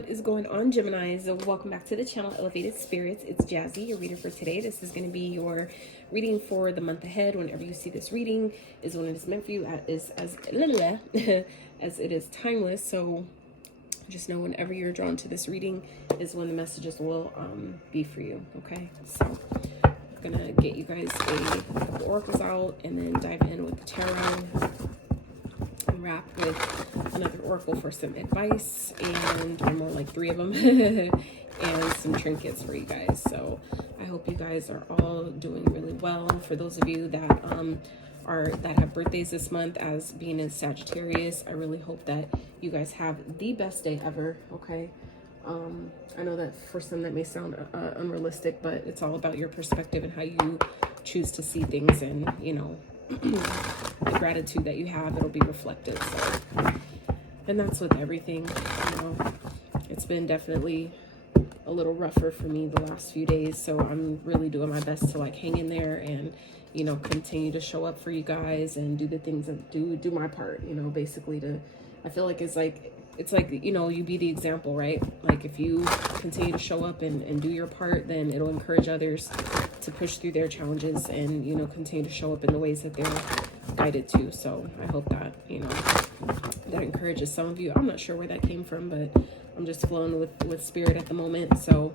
What is going on, Geminis? Welcome back to the channel, Elevated Spirits. It's Jazzy, your reader for today. This is going to be your reading for the month ahead. Whenever you see this reading is when it is meant for you, as it is timeless. So just know whenever you're drawn to this reading is when the messages will be for you. Okay, so I'm gonna get you guys a couple oracles out and then dive in with the tarot. Wrap with another oracle for some advice, and more like 3 of them and some trinkets for you guys. So I hope you guys are all doing really well. For those of you that have birthdays this month, as being in Sagittarius, I really hope that you guys have the best day ever. Okay, I know that for some that may sound unrealistic, but it's all about your perspective and how you choose to see things, and you know, the gratitude that you have, it'll be reflected. So, and that's with everything, you know. It's been definitely a little rougher for me the last few days, so I'm really doing my best to like hang in there and, you know, continue to show up for you guys and do the things and do my part, you know, basically to, I feel like it's like, you know, you be the example, right? Like if you continue to show up and do your part, then it'll encourage others to push through their challenges and, you know, continue to show up in the ways that they're guided to. So I hope that, you know, that encourages some of you. I'm not sure where that came from, but I'm just flowing with spirit at the moment. So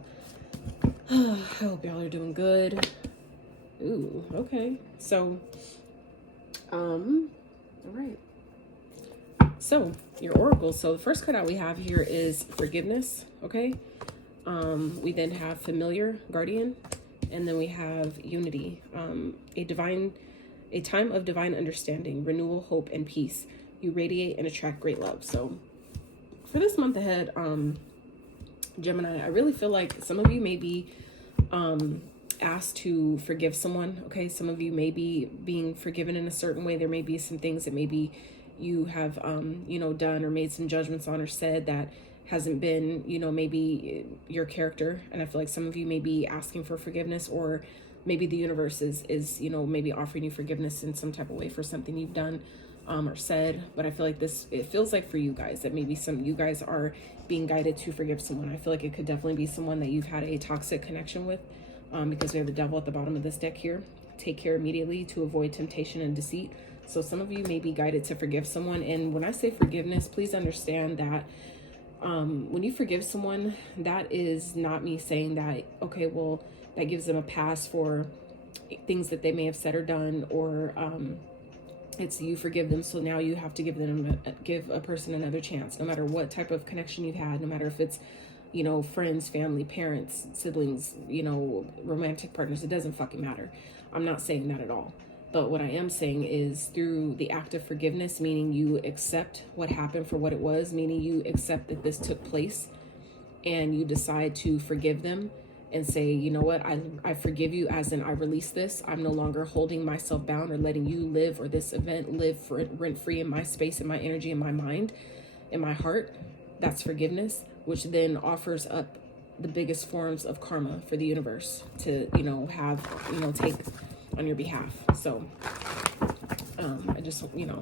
I hope y'all are doing good. Ooh, okay. So, all right. So your oracle. So the first card out we have here is forgiveness. Okay. We then have familiar, guardian, and then we have unity, a time of divine understanding, renewal, hope, and peace. You radiate and attract great love. So for this month ahead, Gemini, I really feel like some of you may be asked to forgive someone. Okay, some of you may be being forgiven in a certain way. There may be some things that maybe you have you know, done or made some judgments on or said that hasn't been, you know, maybe your character. And I feel like some of you may be asking for forgiveness, or maybe the universe is, you know, maybe offering you forgiveness in some type of way for something you've done or said. But I feel like it feels like for you guys that maybe you guys are being guided to forgive someone. I feel like it could definitely be someone that you've had a toxic connection with, because we have the devil at the bottom of this deck here. Take care immediately to avoid temptation and deceit. So some of you may be guided to forgive someone. And when I say forgiveness, please understand that when you forgive someone, that is not me saying that, okay, well, that gives them a pass for things that they may have said or done, or it's you forgive them, so now you have to give a person another chance, no matter what type of connection you've had, no matter if it's, you know, friends, family, parents, siblings, you know, romantic partners. It doesn't fucking matter. I'm not saying that at all. But what I am saying is through the act of forgiveness, meaning you accept what happened for what it was, meaning you accept that this took place, and you decide to forgive them and say, you know what, I forgive you, as in I release this. I'm no longer holding myself bound or letting you live, or this event live rent-free in my space, in my energy, in my mind, in my heart. That's forgiveness, which then offers up the biggest forms of karma for the universe to, you know, have, you know, take on your behalf. So I just, you know,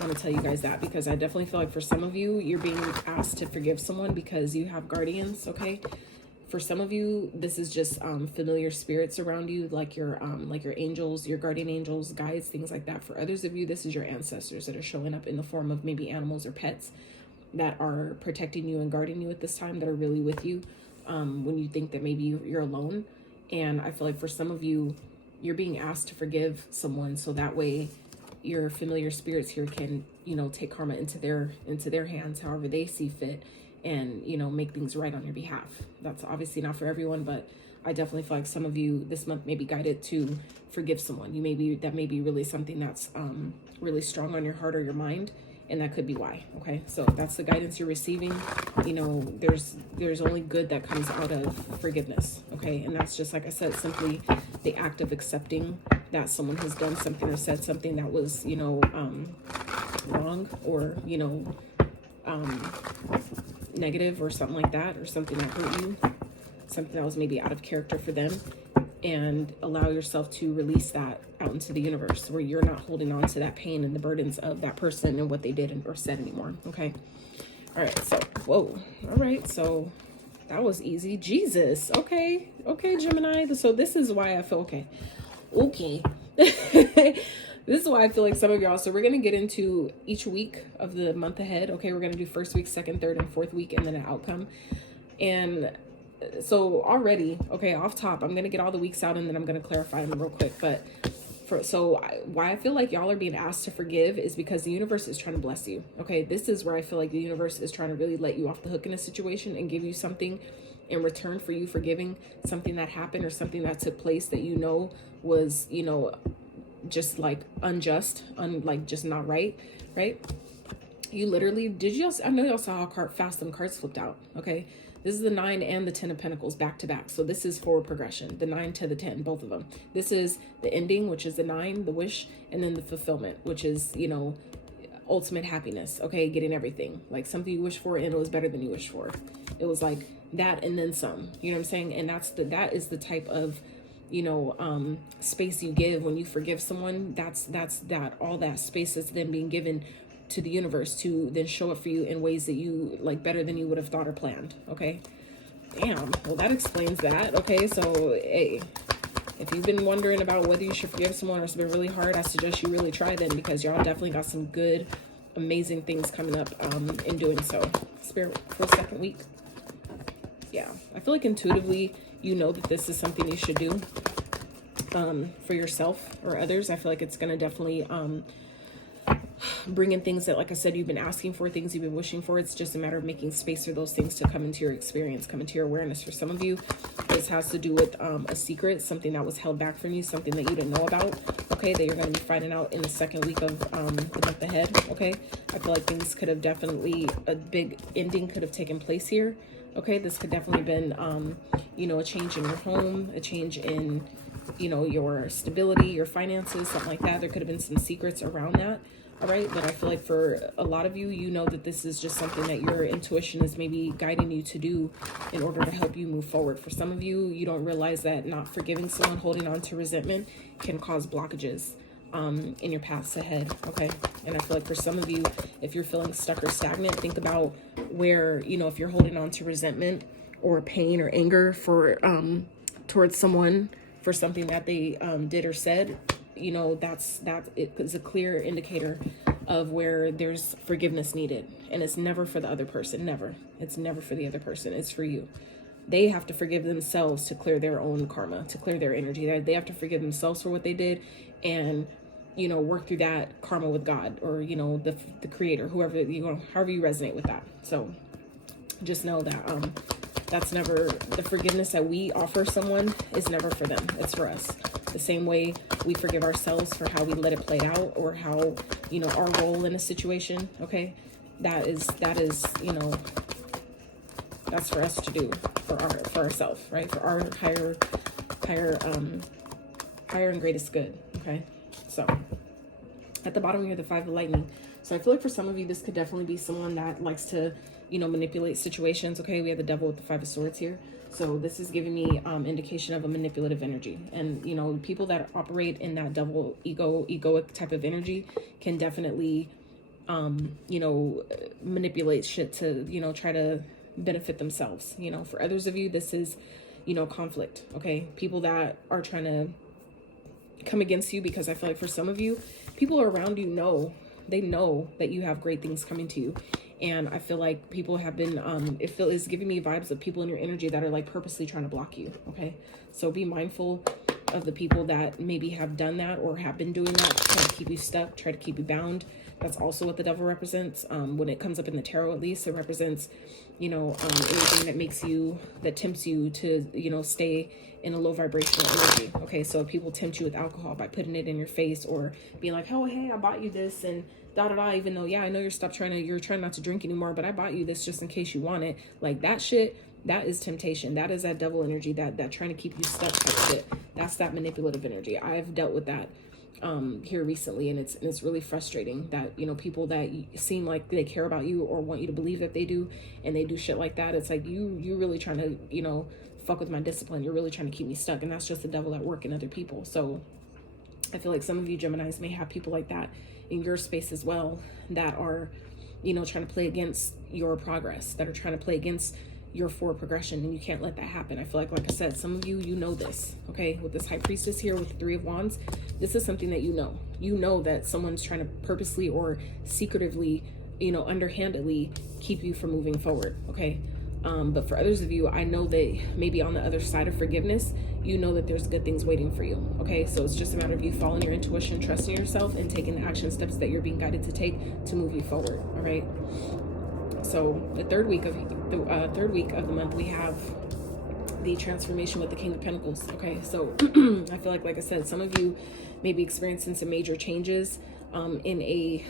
want to tell you guys that, because I definitely feel like for some of you, you're being asked to forgive someone because you have guardians. Okay, for some of you, this is just familiar spirits around you, like your angels, your guardian angels, guides, things like that. For others of you, this is your ancestors that are showing up in the form of maybe animals or pets that are protecting you and guarding you at this time, that are really with you when you think that maybe you're alone. And I feel like for some of you, you're being asked to forgive someone, so that way your familiar spirits here can, you know, take karma into their hands however they see fit, and, you know, make things right on your behalf. That's obviously not for everyone, but I definitely feel like some of you this month may be guided to forgive someone. That may be really something that's really strong on your heart or your mind, and that could be why. Okay, so that's the guidance you're receiving. You know, there's only good that comes out of forgiveness. Okay, and that's just, like I said, simply the act of accepting that someone has done something or said something that was, you know, wrong, or, you know, negative, or something like that, or something that hurt you, something that was maybe out of character for them, and allow yourself to release that out into the universe, where you're not holding on to that pain and the burdens of that person and what they did or said anymore. Okay, All right, so, whoa. All right, so that was easy. Jesus. Okay. Okay, Gemini. So this is why I feel okay. Okay. This is why I feel like some of y'all, so we're going to get into each week of the month ahead. Okay, we're going to do first week, second, third, and fourth week, and then an outcome. And so already, okay, off top, I'm going to get all the weeks out, and then I'm going to clarify them real quick. But why I feel like y'all are being asked to forgive is because the universe is trying to bless you. Okay, this is where I feel like the universe is trying to really let you off the hook in a situation and give you something in return for you forgiving something that happened or something that took place that was, just like unjust, like just not right. You literally, I know y'all saw how fast them cards flipped out. Okay, this is the 9 and the 10 of Pentacles back to back. So this is forward progression, the 9 to the 10, both of them. This is the ending, which is the 9, the wish, and then the fulfillment, which is, ultimate happiness. Okay, getting everything, like something you wish for and it was better than you wished for. It was like that and then some, you know what I'm saying? And that is the type of, space you give when you forgive someone. That's all that space is then being given to the universe to then show up for you in ways that you like better than you would have thought or planned. Okay, damn, well that explains that. Okay, so hey, if you've been wondering about whether you should forgive someone or it's been really hard, I suggest you really try then, because y'all definitely got some good amazing things coming up in doing so. Spirit for the second week, yeah, I feel like intuitively that this is something you should do for yourself or others. I feel like it's going to definitely bring in things that, like I said, you've been asking for, things you've been wishing for. It's just a matter of making space for those things to come into your experience, come into your awareness. For some of you, this has to do with a secret, something that was held back from you, something that you didn't know about, okay, that you're going to be finding out in the second week of the month ahead, okay? I feel like things could have definitely, a big ending could have taken place here, okay? This could definitely been, a change in your home, a change in, your stability, your finances, something like that. There could have been some secrets around that. All right. But I feel like for a lot of you, that this is just something that your intuition is maybe guiding you to do in order to help you move forward. For some of you, you don't realize that not forgiving someone, holding on to resentment can cause blockages in your paths ahead. Okay. And I feel like for some of you, if you're feeling stuck or stagnant, think about where, if you're holding on to resentment or pain or anger for towards someone for something that they did or said, that is a clear indicator of where there's forgiveness needed. And it's never for the other person. Never. It's never for the other person. It's for you. They have to forgive themselves to clear their own karma, to clear their energy. They have to forgive themselves for what they did and, work through that karma with God or, the creator, however you resonate with that. So just know that that's never, the forgiveness that we offer someone is never for them. It's for us. The same way we forgive ourselves for how we let it play out or how, our role in a situation. Okay. That is, that's for us to do for ourselves, right? For our higher and greatest good. Okay. So at the bottom here, the 5 of lightning. So I feel like for some of you, this could definitely be someone that likes to, manipulate situations. Okay, we have the devil with the 5 of swords here. So this is giving me indication of a manipulative energy. And, people that operate in that devil egoic type of energy can definitely, manipulate shit to, try to benefit themselves. For others of you, this is, conflict. Okay, people that are trying to come against you, because I feel like for some of you, people around you they know that you have great things coming to you. And I feel like people have been, it's giving me vibes of people in your energy that are like purposely trying to block you. Okay. So be mindful of the people that maybe have done that or have been doing that to try to keep you stuck, try to keep you bound. That's also what the devil represents. When it comes up in the tarot, at least, it represents, anything that tempts you to, stay in a low vibrational energy. Okay. So people tempt you with alcohol by putting it in your face or being like, oh, hey, I bought you this and even though, yeah, I know you're trying not to drink anymore, but I bought you this just in case you want it. Like that shit, that is temptation. That is that devil energy, that trying to keep you stuck type shit. That's that manipulative energy. I've dealt with that here recently, and it's really frustrating that, people that seem like they care about you or want you to believe that they do, and they do shit like that. It's like you really trying to, fuck with my discipline. You're really trying to keep me stuck, and that's just the devil at work in other people. So I feel like some of you Geminis may have people like that in your space as well that are, you know, trying to play against your progress, that are trying to play against your forward progression, and you can't let that happen. I feel like I said, some of you, you know this, okay? With this High Priestess here with the Three of Wands, this is something that you know that someone's trying to purposely or secretively, you know, underhandedly keep you from moving forward, okay? But for others of you, I know that maybe on the other side of forgiveness, you know that there's good things waiting for you, okay? So it's just a matter of you following your intuition, trusting yourself, and taking the action steps that you're being guided to take to move you forward, all right? So the third week of the month, we have the transformation with the King of Pentacles, okay? So I feel like I said, some of you may be experiencing some major changes in a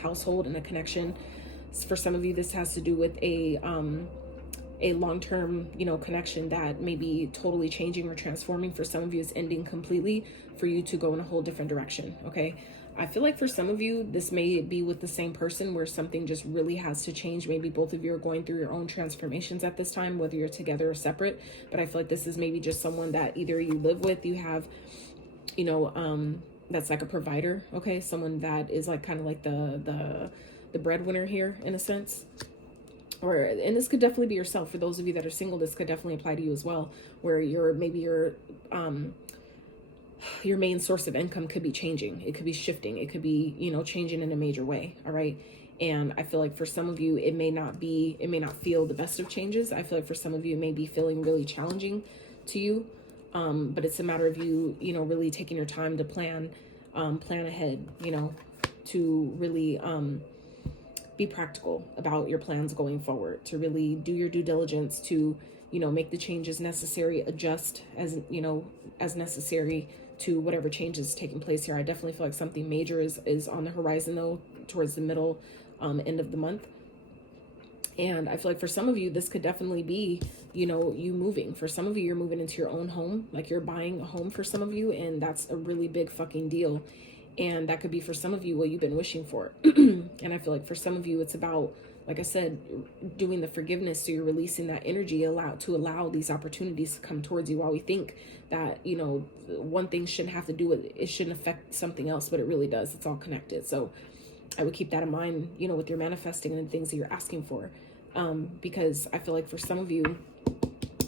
household, in a connection. For some of you, this has to do with a long-term, you know, connection that may be totally changing or transforming. For some of you, it's ending completely for you to go in a whole different direction, okay? I feel like for some of you, this may be with the same person where something just really has to change. Maybe both of you are going through your own transformations at this time, whether you're together or separate. But I feel like this is maybe just someone that either you live with, you have, you know, that's like a provider, okay? Someone that is like kind of like the breadwinner here in a sense. And this could definitely be yourself. For those of you that are single, this could definitely apply to you as well, where your main source of income could be changing. It could be shifting. It could be, you know, changing in a major way. All right. And I feel like for some of you, it may not feel the best of changes. I feel like for some of you, it may be feeling really challenging to you. But it's a matter of you, you know, really taking your time to plan ahead, you know, to really, be practical about your plans going forward, to really do your due diligence, to, you know, make the changes necessary, adjust as, you know, as necessary to whatever changes taking place here. I definitely feel like something major is on the horizon though, towards the middle, end of the month. And I feel like for some of you, this could definitely be, you know, you moving. For some of you, you're moving into your own home, like you're buying a home for some of you, and that's a really big fucking deal. And that could be for some of you what you've been wishing for. And I feel like for some of you, it's about, like I said, doing the forgiveness. So you're releasing that energy to allow these opportunities to come towards you. While we think that, you know, one thing shouldn't have to do with it, shouldn't affect something else, but it really does. It's all connected. So I would keep that in mind, you know, with your manifesting and the things that you're asking for. Because I feel like for some of you,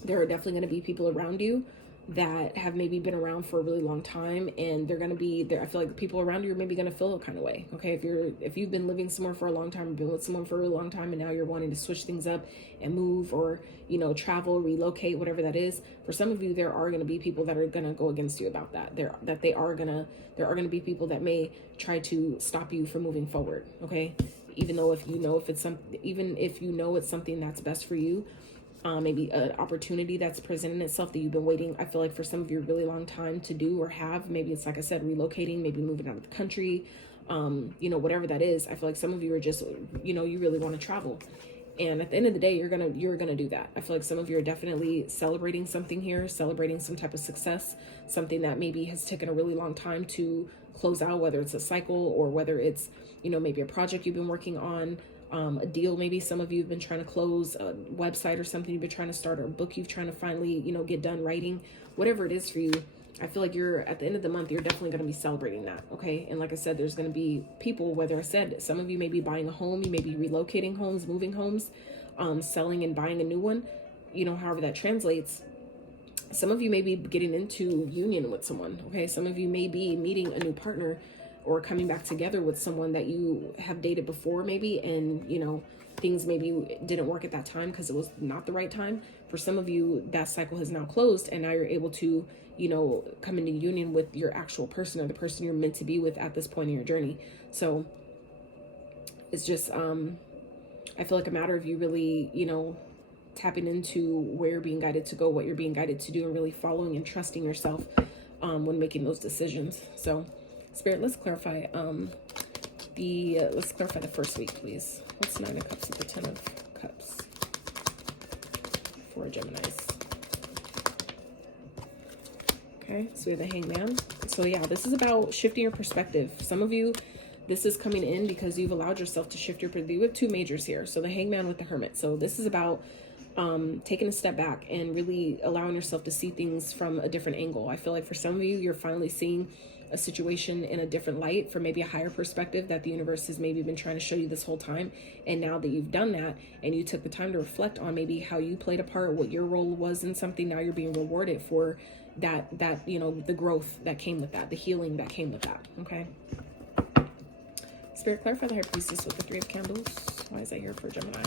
there are definitely going to be people around you that have maybe been around for a really long time, and they're going to be there. I feel like the people around you are maybe going to feel a kind of way. Okay. If you've been living somewhere for a long time, been with someone for a really long time, and now you're wanting to switch things up and move, or, you know, travel, relocate, whatever that is. For some of you, there are going to be people that are going to go against you about that. There are going to be people that may try to stop you from moving forward. Okay. Even if you know it's something that's best for you, maybe an opportunity that's presenting itself that you've been waiting, I feel like for some of you, a really long time to do or have. Maybe it's, like I said, relocating, maybe moving out of the country, you know, whatever that is. I feel like some of you are just, you know, you really want to travel. And at the end of the day, you're gonna do that. I feel like some of you are definitely celebrating something here, celebrating some type of success, something that maybe has taken a really long time to close out, whether it's a cycle or whether it's, you know, maybe a project you've been working on, a deal maybe some of you have been trying to close, a website or something you've been trying to start, or a book you've trying to finally, you know, get done writing, whatever it is for you. I feel like you're at the end of the month, you're definitely going to be celebrating that. Okay. And like I said, there's going to be people, whether I said some of you may be buying a home, you may be relocating homes, moving homes, selling and buying a new one, you know, however that translates. Some of you may be getting into union with someone. Okay. Some of you may be meeting a new partner or coming back together with someone that you have dated before maybe, and, you know, things maybe didn't work at that time because it was not the right time. For some of you, that cycle has now closed, and now you're able to, you know, come into union with your actual person, or the person you're meant to be with at this point in your journey. So it's just, I feel like a matter of you really, you know, tapping into where you're being guided to go, what you're being guided to do, and really following and trusting yourself when making those decisions. So Spirit, let's clarify the first week, please. What's 9 of Cups with the 10 of Cups for Geminis? Okay, so we have the Hangman. So yeah, this is about shifting your perspective. Some of you, this is coming in because you've allowed yourself to shift your perspective. You have two majors here. So the Hangman with the Hermit. So this is about taking a step back and really allowing yourself to see things from a different angle. I feel like for some of you, you're finally seeing a situation in a different light, from maybe a higher perspective that the universe has maybe been trying to show you this whole time. And now that you've done that and you took the time to reflect on maybe how you played a part, what your role was in something, now you're being rewarded for that, you know, the growth that came with that, the healing that came with that. Okay. Spirit, clarify the High Priestess with the Three of Candles. Why is that here for Gemini?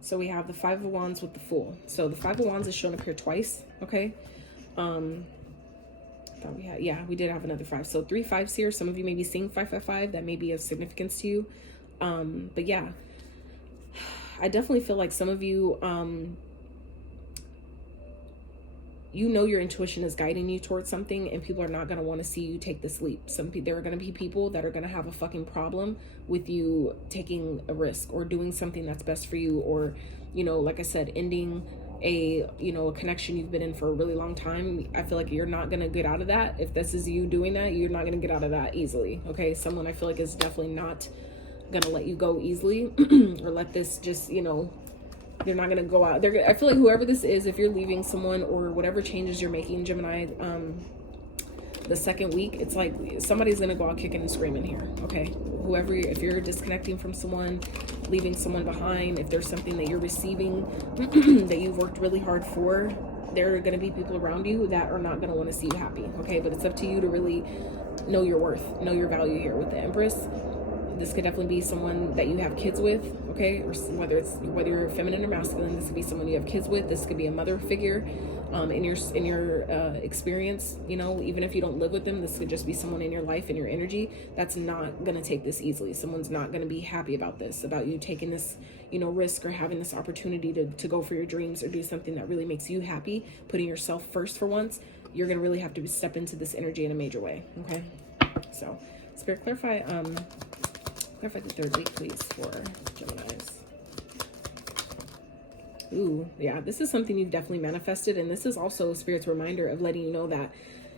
So we have the Five of Wands with the Fool. So the Five of Wands is shown up here twice. Okay. Thought we had, yeah, we did have another 5. So 3 5s here. Some of you may be seeing 555. That may be of significance to you. But yeah, I definitely feel like some of you, you know, your intuition is guiding you towards something, and people are not going to want to see you take this leap. There are going to be people that are going to have a fucking problem with you taking a risk or doing something that's best for you, or, you know, like I said, ending a, you know, a connection you've been in for a really long time. I feel like you're not going to get out of that. If this is you doing that, you're not going to get out of that easily. Okay. Someone I feel like is definitely not going to let you go easily or let this just, you know, they're not going to go out. I feel like whoever this is, if you're leaving someone or whatever changes you're making, Gemini, the second week, it's like somebody's going to go out kicking and screaming here. Okay. Whoever, if you're disconnecting from someone, leaving someone behind, if there's something that you're receiving that you've worked really hard for, there are going to be people around you that are not going to want to see you happy. Okay. But it's up to you to really know your worth, know your value here with the Empress. This could definitely be someone that you have kids with, okay? Or whether you're feminine or masculine, this could be someone you have kids with. This could be a mother figure in your experience. You know, even if you don't live with them, this could just be someone in your life, in your energy, that's not gonna take this easily. Someone's not gonna be happy about this, about you taking this, you know, risk or having this opportunity to go for your dreams or do something that really makes you happy, putting yourself first for once. You're gonna really have to step into this energy in a major way, okay? So, Spirit, clarify the third week, please, for Geminis. Ooh, yeah, this is something you've definitely manifested. And this is also Spirit's reminder of letting you know that,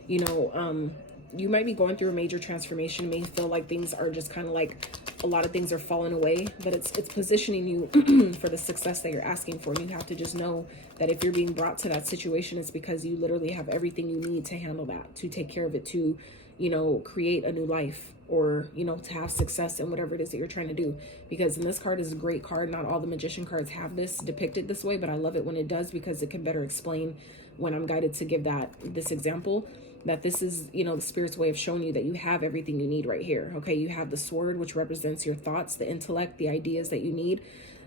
you know, you might be going through a major transformation. You may feel like things are just kind of like a lot of things are falling away, but it's positioning you for the success that you're asking for. And you have to just know that if you're being brought to that situation, it's because you literally have everything you need to handle that, to take care of it, to, you know, create a new life, or, you know, to have success in whatever it is that you're trying to do. Because in this card is a great card. Not all the magician cards have this depicted this way, but I love it when it does, because it can better explain when I'm guided to give this example, that this is, you know, the Spirit's way of showing you that you have everything you need right here. Okay. You have the sword, which represents your thoughts, the intellect, the ideas that you need.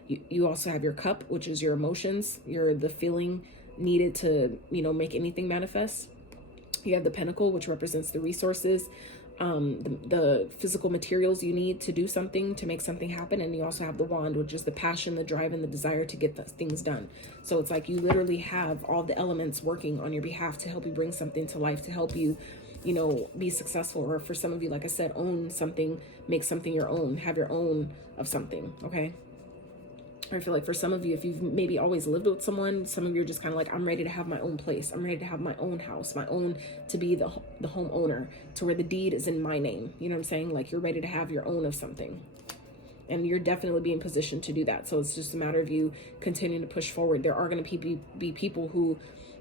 You also have your cup, which is your emotions, the feeling needed to, you know, make anything manifest. You have the pentacle, which represents the resources, the physical materials you need to do something, to make something happen. And you also have the wand, which is the passion, the drive, and the desire to get things done. So it's like you literally have all the elements working on your behalf to help you bring something to life, to help you, you know, be successful. Or for some of you, like I said, own something, make something your own, have your own of something. Okay. I feel like for some of you, if you've maybe always lived with someone, some of you are just kind of like, I'm ready to have my own place. I'm ready to have my own house, my own, to be the homeowner, to where the deed is in my name. You know what I'm saying? Like, you're ready to have your own of something. And you're definitely being positioned to do that. So it's just a matter of you continuing to push forward. There are going to be people who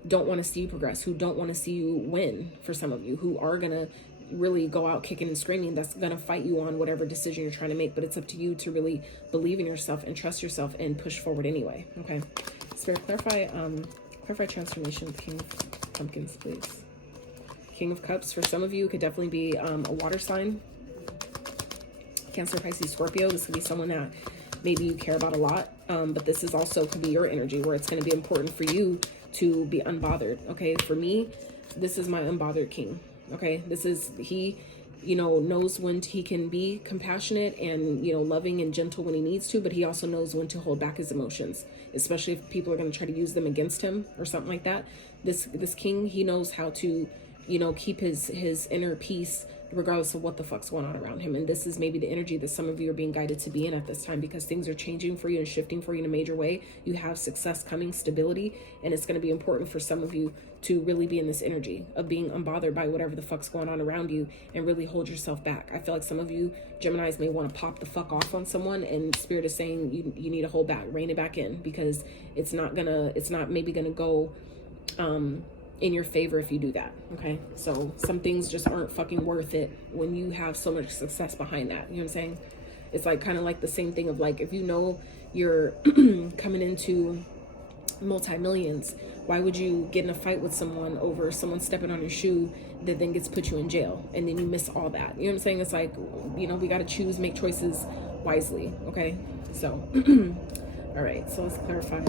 don't want to see you progress, who don't want to see you win. For some of you, who are going to really go out kicking and screaming, that's gonna fight you on whatever decision you're trying to make. But it's up to you to really believe in yourself and trust yourself and push forward anyway. Okay. Spirit, clarify transformation with King of Pumpkins, please. King of Cups, for some of you, could definitely be a water sign. Cancer, Pisces, Scorpio. This could be someone that maybe you care about a lot, but this is also could be your energy, where it's going to be important for you to be unbothered. Okay. For me, this is my unbothered king. Okay, this is, he, you know, knows when he can be compassionate and, you know, loving and gentle when he needs to, but he also knows when to hold back his emotions, especially if people are going to try to use them against him or something like that. This king, he knows how to, you know, keep his inner peace regardless of what the fuck's going on around him. And this is maybe the energy that some of you are being guided to be in at this time, because things are changing for you and shifting for you in a major way. You have success coming, stability, and it's going to be important for some of you to really be in this energy of being unbothered by whatever the fuck's going on around you and really hold yourself back. I feel like some of you Geminis may want to pop the fuck off on someone, and Spirit is saying you need to hold back, rein it back in, because it's not maybe gonna go in your favor if you do that. Okay, so some things just aren't fucking worth it when you have so much success behind that. You know what I'm saying? It's like kind of like the same thing of like, if you know you're coming into multi-millions, why would you get in a fight with someone over someone stepping on your shoe that then gets put you in jail, and then you miss all that? You know what I'm saying? It's like, you know, we got to choose, make choices wisely. Okay, so all right, so let's clarify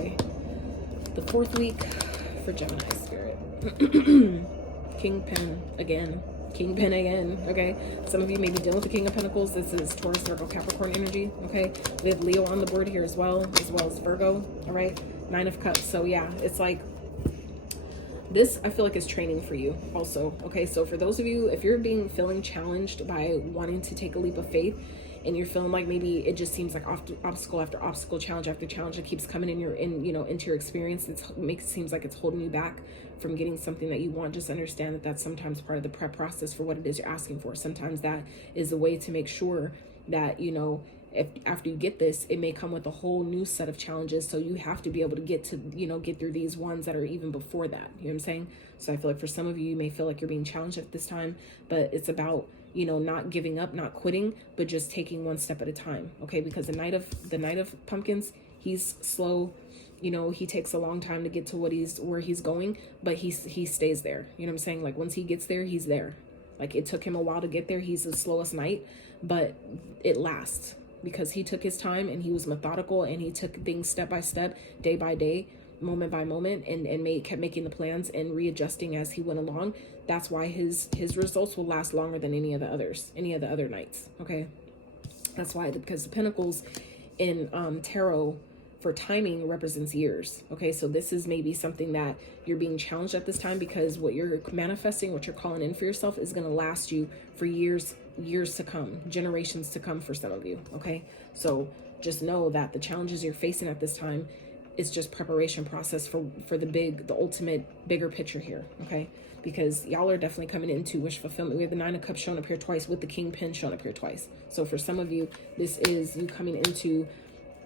the 4th week for Gemini spirit. Kingpin again. Okay, some of you may be dealing with the King of Pentacles. This is Taurus, Virgo, Capricorn energy. Okay, we have Leo on the board here as well as Virgo. All right, 9 of Cups. So yeah, it's like this, I feel like, is training for you also. Okay, so for those of you, if you're feeling challenged by wanting to take a leap of faith, and you're feeling like maybe it just seems like obstacle after obstacle, challenge after challenge that keeps coming into your experience, it seems like it's holding you back from getting something that you want, just understand that that's sometimes part of the prep process for what it is you're asking for. Sometimes that is a way to make sure that, you know, if after you get this, it may come with a whole new set of challenges. So you have to be able to get through these ones that are even before that. You know what I'm saying? So I feel like for some of you, you may feel like you're being challenged at this time, but it's about, you know, not giving up, not quitting, but just taking one step at a time. Okay, because the Knight of Pumpkins, he's slow. You know, he takes a long time to get to where he's going, but he stays there. You know what I'm saying? Like once he gets there, he's there. Like it took him a while to get there. He's the slowest knight, but it lasts because he took his time and he was methodical and he took things step by step, day by day, moment by moment, and kept making the plans and readjusting as he went along. That's why his results will last longer than any of the other knights. Okay, that's why, because the Pentacles in tarot for timing represents years. Okay, so this is maybe something that you're being challenged at this time, because what you're manifesting, what you're calling in for yourself, is going to last you for years to come, generations to come for some of you. Okay, so just know that the challenges you're facing at this time is just preparation process for the ultimate bigger picture here. Okay, because y'all are definitely coming into wish fulfillment. We have the 9 of Cups shown up here twice with the Kingpin shown up here twice. So for some of you, this is you coming into,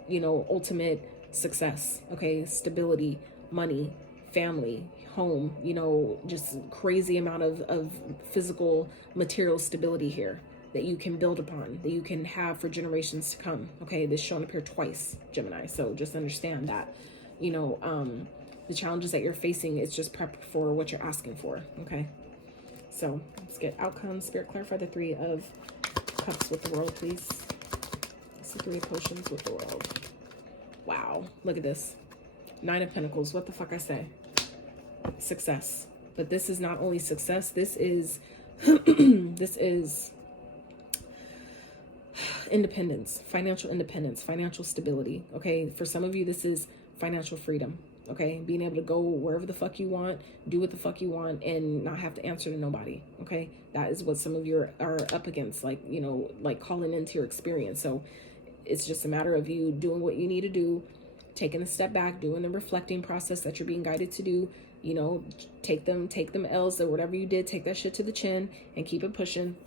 you know, ultimate success. Okay, stability, money, family, home, you know, just crazy amount of physical material stability here that you can build upon, that you can have for generations to come. Okay, this shown up here twice, Gemini. So just understand that, you know, the challenges that you're facing, it's just prep for what you're asking for. Okay, so let's get outcomes. Spirit, clarify the 3 of Cups with the World, please. It's the 3 of Potions with the World. Wow, look at this. 9 of Pentacles. What the fuck I say? Success. But this is not only success, this is this is independence, financial stability. Okay, for some of you, this is financial freedom. Okay, being able to go wherever the fuck you want, do what the fuck you want, and not have to answer to nobody. Okay, that is what some of you are up against, like, you know, like calling into your experience. So it's just a matter of you doing what you need to do, taking a step back, doing the reflecting process that you're being guided to do. You know, take them L's, or whatever you did, take that shit to the chin and keep it pushing,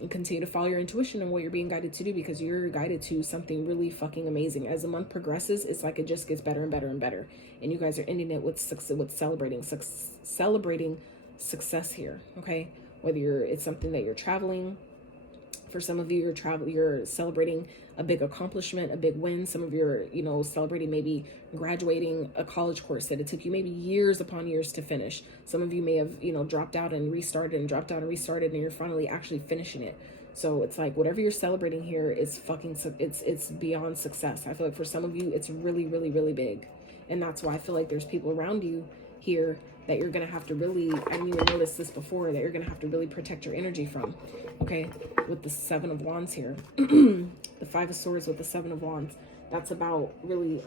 and continue to follow your intuition and what you're being guided to do, because you're guided to something really fucking amazing. As the month progresses, it's like it just gets better and better and better. And you guys are ending it with celebrating success here. Okay, whether it's something that you're traveling. For some of you, you're celebrating a big accomplishment, a big win. Some of you are, you know, celebrating maybe graduating a college course that it took you maybe years upon years to finish. Some of you may have, you know, dropped out and restarted, and you're finally actually finishing it. So it's like whatever you're celebrating here is it's beyond success. I feel like for some of you, it's really, really, really big. And that's why I feel like there's people around you here that you're going to have to really, I didn't even notice this before, that you're going to have to really protect your energy from. Okay, with the 7 of Wands here. The 5 of Swords with the 7 of Wands. That's about really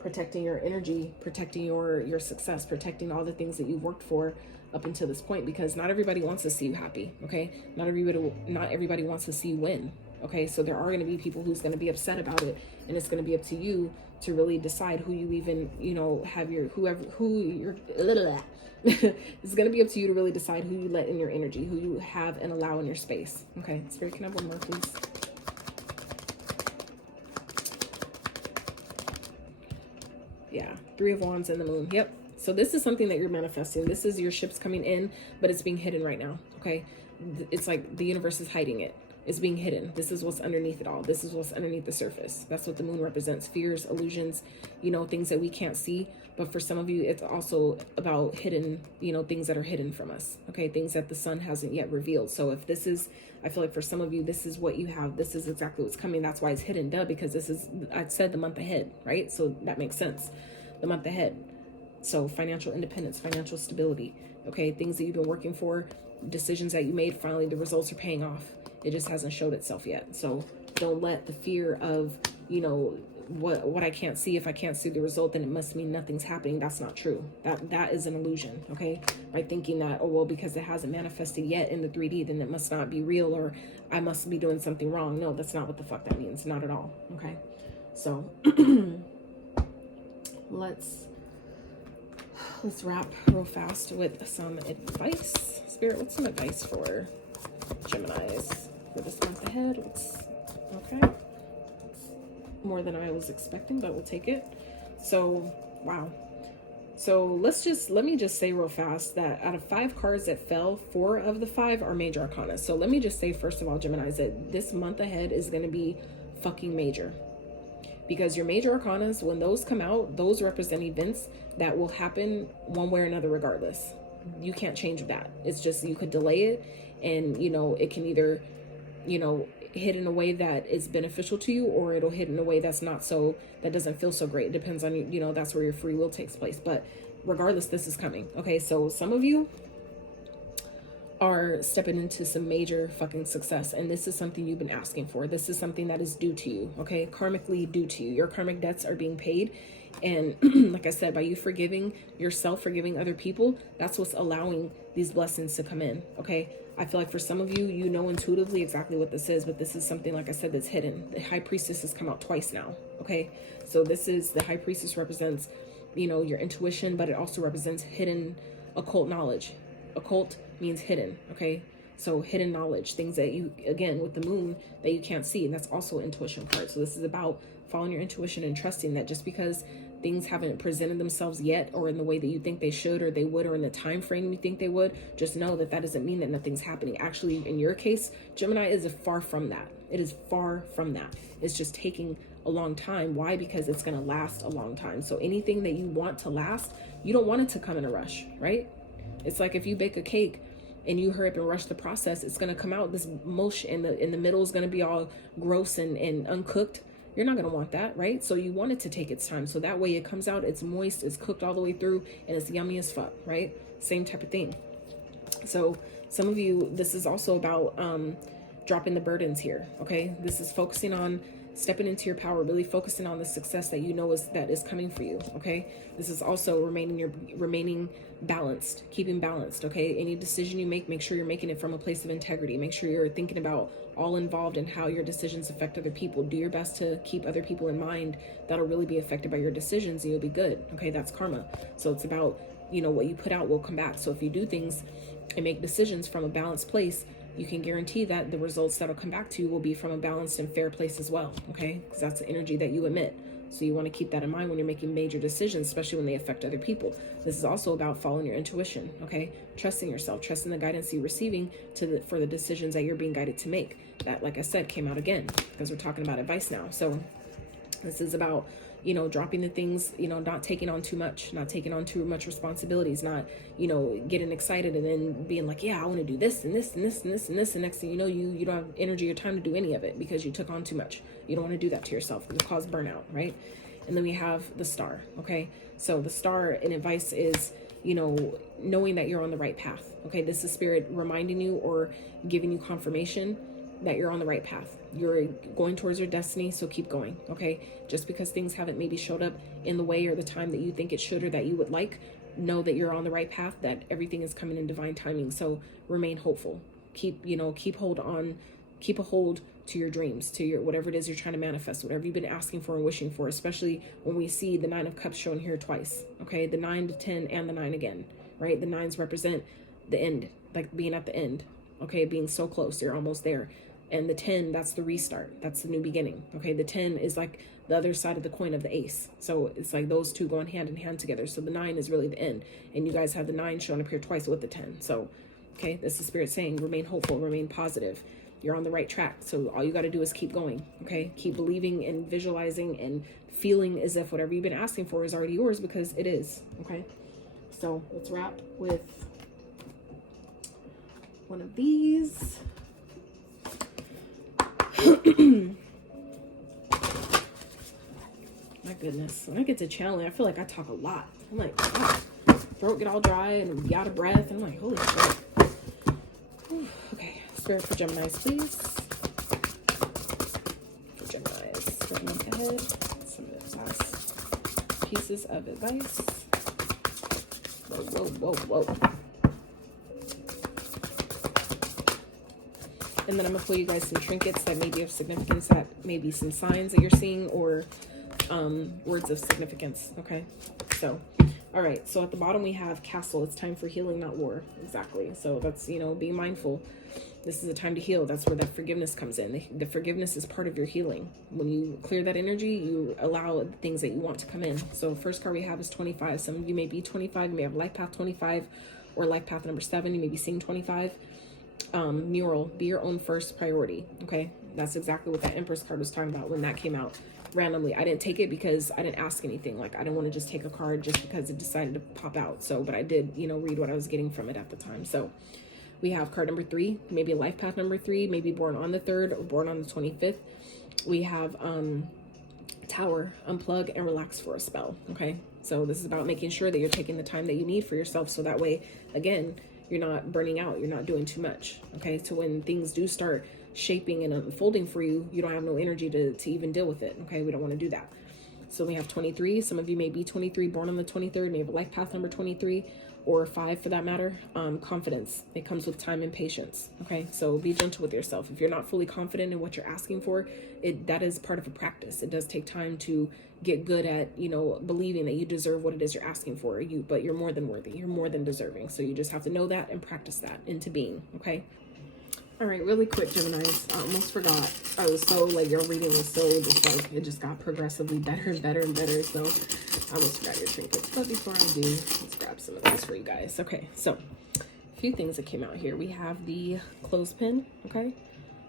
protecting your energy, protecting your success, protecting all the things that you've worked for up until this point, because not everybody wants to see you happy. Okay, not everybody wants to see you win. Okay, so there are going to be people who's going to be upset about it, and it's going to be up to you to really decide who you even, you know, have your, it's going to be up to you to really decide who you let in your energy, who you have and allow in your space. Okay, Spirit, can I have one more, please? Yeah, 3 of Wands and the Moon. Yep, So this is something that you're manifesting. This is your ships coming in, but it's being hidden right now. Okay. It's like the universe is hiding it. It's being hidden. This is what's underneath it all. This is what's underneath the surface. That's what the moon represents. Fears, illusions, you know, things that we can't see. But for some of you, it's also about hidden, you know, things that are hidden from us. Okay. Things that the sun hasn't yet revealed. So if this is, I feel like for some of you, this is what you have. This is exactly what's coming. That's why it's hidden, duh, because this is, I said the month ahead, right? So that makes sense. The month ahead. So financial independence, financial stability, okay? Things that you've been working for, decisions that you made, finally the results are paying off. It just hasn't showed itself yet. So don't let the fear of, you know, what I can't see, if I can't see the result, then it must mean nothing's happening. That's not true. That is an illusion, okay? By thinking that, oh, well, because it hasn't manifested yet in the 3D, then it must not be real, or I must be doing something wrong. No, that's not what the fuck that means. Not at all, okay? So let's wrap real fast with some advice. Spirit, what's some advice for Geminis for this month ahead? Okay. More than I was expecting, but we'll take it. So, wow. So let me just say real fast that out of 5 cards that fell, 4 of the 5 are major arcana. So let me just say, first of all, Geminis, that this month ahead is going to be fucking major. Because your major arcanas, when those come out, those represent events that will happen one way or another regardless. You can't change that. It's just, you could delay it, and, you know, it can either, you know, hit in a way that is beneficial to you, or it'll hit in a way that's not so, that doesn't feel so great. It depends on you, you know, that's where your free will takes place. But regardless, this is coming. Okay, so some of you are stepping into some major fucking success, and this is something you've been asking for. This is something that is due to you, okay? Karmically due to you. Your karmic debts are being paid, and like I said, by you forgiving yourself, forgiving other people, that's what's allowing these blessings to come in, okay? I feel like for some of you, you know intuitively exactly what this is, but this is something, like I said, that's hidden. The High Priestess has come out twice now, okay? So this is, the High Priestess represents, you know, your intuition, but it also represents hidden occult knowledge. Occult means hidden, okay? So hidden knowledge, things that you, again, with the moon, that you can't see, and that's also an intuition card. So this is about following your intuition and trusting that just because things haven't presented themselves yet, or in the way that you think they should, or they would, or in the time frame you think they would, just know that that doesn't mean that nothing's happening. Actually, in your case, Gemini, is far from that. It is far from that. It's just taking a long time. Why? Because it's going to last a long time. So anything that you want to last, you don't want it to come in a rush, right? It's like if you bake a cake and you hurry up and rush the process, it's going to come out this mush, and in the middle is going to be all gross and uncooked. You're not going to want that, right? So you want it to take its time. So that way it comes out, it's moist, it's cooked all the way through, and it's yummy as fuck, right? Same type of thing. So some of you, this is also about dropping the burdens here, okay? This is focusing on stepping into your power, really focusing on the success that you know is coming for you, okay? This is also remaining balanced, keeping balanced, okay? Any decision you make sure you're making it from a place of integrity. Make sure you're thinking about all involved and how your decisions affect other people. Do your best to keep other people in mind that'll really be affected by your decisions, and you'll be good, okay? That's karma. So it's about, you know, what you put out will come back. So if you do things and make decisions from a balanced place, you can guarantee that the results that'll come back to you will be from a balanced and fair place as well, okay? Because that's the energy that you emit. So you want to keep that in mind when you're making major decisions, especially when they affect other people. This is also about following your intuition, okay? Trusting yourself, trusting the guidance you're receiving for the decisions that you're being guided to make. That, like I said, came out again because we're talking about advice now. So this is about, you know, dropping the things, you know, not taking on too much, not taking on too much responsibilities, not, you know, getting excited and then being like, yeah, I want to do this and this and this and this and this. And next thing you know, you don't have energy or time to do any of it because you took on too much. You don't want to do that to yourself. It'll cause burnout, right? And then we have the star, okay? So the star in advice is, you know, knowing that you're on the right path, okay? This is spirit reminding you or giving you confirmation that you're on the right path. You're going towards your destiny, so keep going, okay? Just because things haven't maybe showed up in the way or the time that you think it should or that you would like, know that you're on the right path, that everything is coming in divine timing. So remain hopeful. Keep a hold to your dreams, to your whatever it is you're trying to manifest, whatever you've been asking for and wishing for, especially when we see the 9 of Cups shown here twice, okay? The 9 to 10 and the 9 again, right? The 9s represent the end, like being at the end, okay? Being so close, you're almost there. And the 10, that's the restart. That's the new beginning. Okay. The 10 is like the other side of the coin of the ace. So it's like those two going hand in hand together. So the 9 is really the end. And you guys have the 9 showing up here twice with the 10. So, okay, this is Spirit saying remain hopeful, remain positive. You're on the right track. So all you got to do is keep going. Okay. Keep believing and visualizing and feeling as if whatever you've been asking for is already yours, because it is. Okay. So let's wrap with one of these. My goodness, when I get to channeling, I feel like I talk a lot. I'm like, ah, throat get all dry and be out of breath. And I'm like, holy shit. Whew. Okay, Spirit for Geminis, please. For Geminis, for the month ahead. Some of the last pieces of advice. Whoa, whoa, whoa, whoa. And then I'm going to pull you guys some trinkets that may be of significance, that may be some signs that you're seeing, or words of significance. Okay. So, all right. So at the bottom we have castle. It's time for healing, not war. Exactly. So that's, you know, being mindful. This is a time to heal. That's where that forgiveness comes in. The forgiveness is part of your healing. When you clear that energy, you allow the things that you want to come in. So first card we have is 25. Some of you may be 25. You may have life path 25 or life path number 7. You may be seeing 25. Mural, be your own first priority. Okay. That's exactly what that Empress card was talking about when that came out randomly. I didn't take it because I didn't ask anything. Like, I didn't want to just take a card just because it decided to pop out. So, but I did, you know, read what I was getting from it at the time. So we have card number 3, maybe life path number 3, maybe born on the 3rd or born on the 25th. We have, Tower, unplug and relax for a spell. Okay. So this is about making sure that you're taking the time that you need for yourself. So that way, again, you're not burning out. You're not doing too much. Okay. So when things do start shaping and unfolding for you, you don't have no energy to even deal with it. Okay. We don't want to do that. So we have 23. Some of you may be 23, born on the 23rd, may have a life path number 23 or 5 for that matter. Confidence. It comes with time and patience. Okay. So be gentle with yourself. If you're not fully confident in what you're asking for, that is part of a practice. It does take time to get good at, you know, believing that you deserve what it is you're asking for. But you're more than worthy. You're more than deserving. So you just have to know that and practice that into being. Okay. All right, really quick, Geminis. I almost forgot. I was so, like, your reading was so just like, it just got progressively better and better and better. So I almost forgot your trinkets. But before I do, let's grab some of this for you guys. Okay, so a few things that came out here. We have the clothespin. Okay,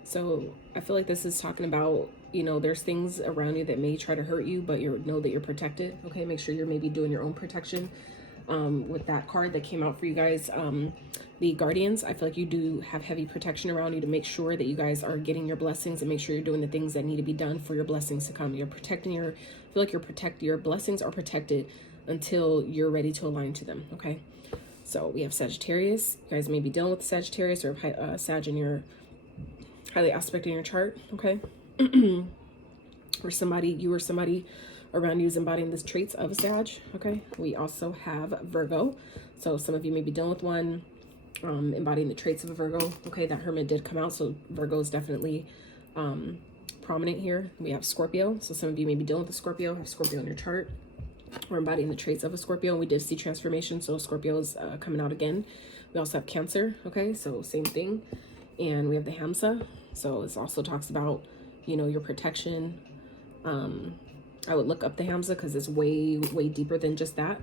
so I feel like this is talking about, you know, there's things around you that may try to hurt you, but you know that you're protected. Okay, make sure you're maybe doing your own protection. With that card that came out for you guys, the guardians, I feel like you do have heavy protection around you to make sure that you guys are getting your blessings and make sure you're doing the things that need to be done for your blessings to come. You're protecting I feel like your blessings are protected until you're ready to align to them. Okay. So we have Sagittarius. You guys may be dealing with Sagittarius or Sag in your highly aspect in your chart. Okay. Or you or somebody around you is embodying the traits of a Sag. Okay. We also have Virgo. So some of you may be dealing with one embodying the traits of a Virgo. Okay. That Hermit did come out. So Virgo is definitely prominent here. We have Scorpio. So some of you may be dealing with a Scorpio, have Scorpio in your chart. We're embodying the traits of a Scorpio, and we did see transformation. So Scorpio is coming out again. We also have Cancer. Okay. So same thing. And we have the Hamsa. So this also talks about, you know, your protection. I would look up the Hamsa because it's way, way deeper than just that.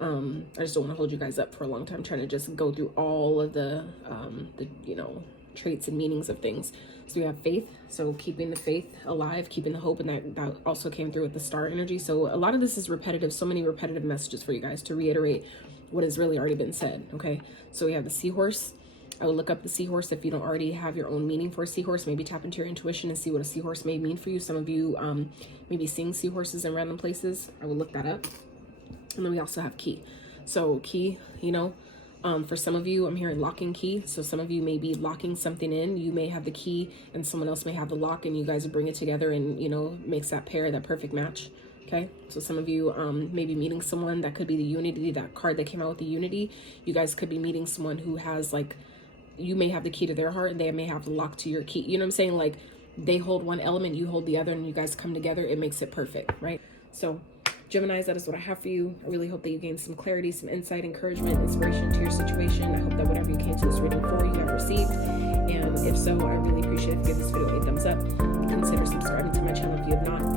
I just don't want to hold you guys up for a long time trying to just go through all of the you know, traits and meanings of things. So we have faith. So keeping the faith alive, keeping the hope, and that also came through with the star energy. So a lot of this is repetitive. So many repetitive messages for you guys to reiterate what has really already been said. Okay. So we have the seahorse. I would look up the seahorse if you don't already have your own meaning for a seahorse. Maybe tap into your intuition and see what a seahorse may mean for you. Some of you maybe seeing seahorses in random places. I would look that up. And then we also have key. So key, you know, for some of you, I'm hearing lock and key. So some of you may be locking something in. You may have the key and someone else may have the lock, and you guys bring it together and, you know, makes that pair, that perfect match. Okay. So some of you may be meeting someone that could be the unity, that card that came out with the unity. You guys could be meeting someone who has, like, you may have the key to their heart and they may have the lock to your key. You know what I'm saying? Like, they hold one element, you hold the other, and you guys come together. It makes it perfect, right? So Geminis, that is what I have for you. I really hope that you gain some clarity, some insight, encouragement, inspiration to your situation. I hope that whatever you came to this reading for, you have received. And If so, I really appreciate it if you give this video a thumbs up. Consider subscribing to my channel if you have not.